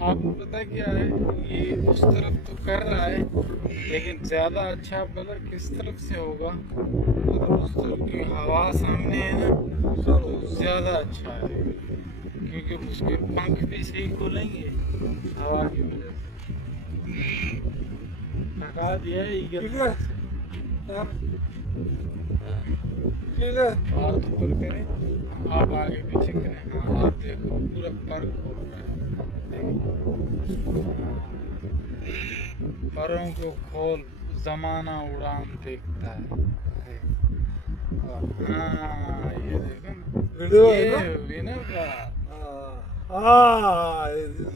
आपको पता क्या है, ये उस तरफ तो कर रहा है, लेकिन ज्यादा अच्छा बलर किस तरफ से होगा? अगर उस तरफ की हवा सामने है ना, तो ज्यादा अच्छा है, क्योंकि उसके पंख भी सही खुलेंगे हवा की वजह से। थका दिया है ईगल से। ठीक है। और ऊपर करें, आप आगे पीछे करें। हाँ, आप देखो पूरा पर खोल रहा है। परों को खोल, जमाना उड़ान देखता है। हाँ, ये देखो, वीडियो है ये ना? विनर का हाँ हाँ।